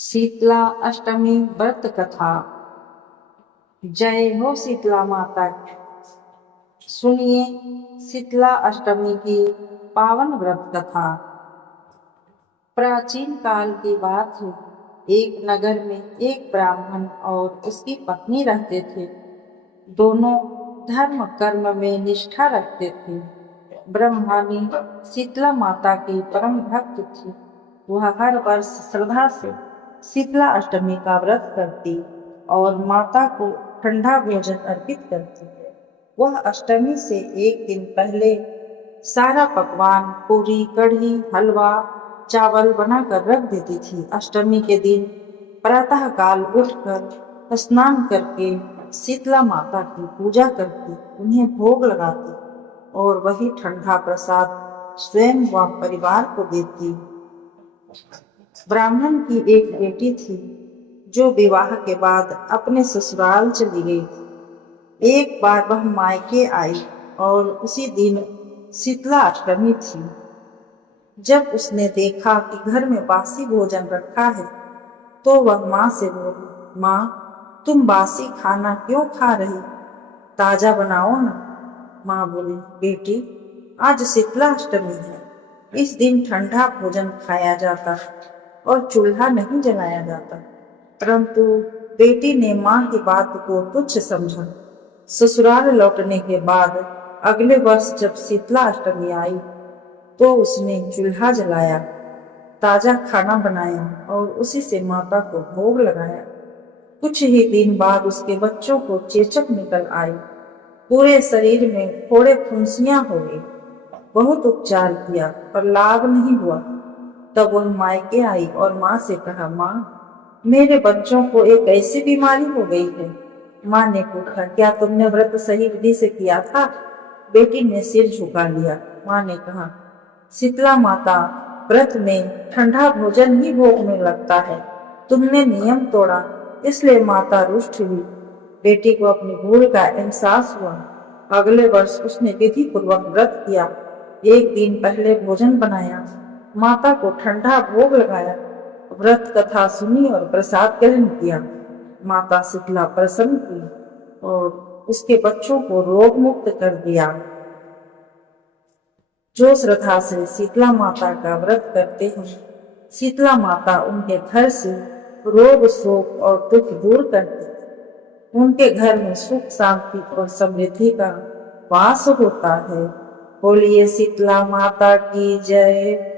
शीतला अष्टमी व्रत कथा। जय हो शीतला माता की। सुनिए शीतला अष्टमी की पावन व्रत कथा। प्राचीन काल की बात है। एक नगर में एक ब्राह्मण और उसकी पत्नी रहते थे। दोनों धर्म कर्म में निष्ठा रखते थे। ब्रह्मणी शीतला माता की परम भक्त थी। वह हर वर्ष श्रद्धा से शीतला अष्टमी का व्रत करती और माता को ठंडा भोजन अर्पित करती। वह अष्टमी से एक दिन पहले सारा पकवान पूरी कढ़ी हलवा चावल बनाकर रख देती थी। अष्टमी के दिन प्रातः काल उठकर स्नान करके शीतला माता की पूजा करती, उन्हें भोग लगाती और वही ठंडा प्रसाद स्वयं व परिवार को देती। ब्राह्मण की एक बेटी थी जो विवाह के बाद अपने ससुराल चली गई। एक बार वह मायके आई और उसी दिन शीतला अष्टमी थी। जब उसने देखा कि घर में बासी भोजन रखा है तो वह माँ से बोली, माँ तुम बासी खाना क्यों खा रही, ताजा बनाओ ना। माँ बोली, बेटी आज शीतला अष्टमी है, इस दिन ठंडा भोजन खाया जाता और चूल्हा नहीं जलाया जाता। परंतु बेटी ने माँ की बात को तुच्छ समझा। ससुराल लौटने के बाद अगले वर्ष जब शीतला अष्टमी आई तो उसने चूल्हा जलाया, ताजा खाना बनाया और उसी से माता को भोग लगाया। कुछ ही दिन बाद उसके बच्चों को चेचक निकल आई, पूरे शरीर में फोड़े फुंसियां हो गई। बहुत उपचार किया पर लाभ नहीं हुआ। तब वह मायके आई और माँ से कहा, माँ मेरे बच्चों को एक ऐसी बीमारी हो गई है। माँ ने पूछा, क्या तुमने व्रत सही विधि से किया था? बेटी ने सिर झुका लिया। माँ ने कहा, शीतला माता व्रत में ठंडा भोजन ही भोग में लगता है, तुमने नियम तोड़ा इसलिए माता रुष्ट हुई। बेटी को अपनी भूल का एहसास हुआ। अगले वर्ष उसने विधि पूर्वक व्रत किया। एक दिन पहले भोजन बनाया, माता को ठंडा भोग लगाया, व्रत कथा सुनी और प्रसाद ग्रहण किया। माता शीतला प्रसन्न हुई और उसके बच्चों को रोग मुक्त कर दिया। जो श्रद्धा से शीतला माता का व्रत करते हैं, शीतला माता उनके घर से रोग शोक और दुख दूर करती है। उनके घर में सुख शांति और समृद्धि का वास होता है। बोलिए शीतला माता की जय।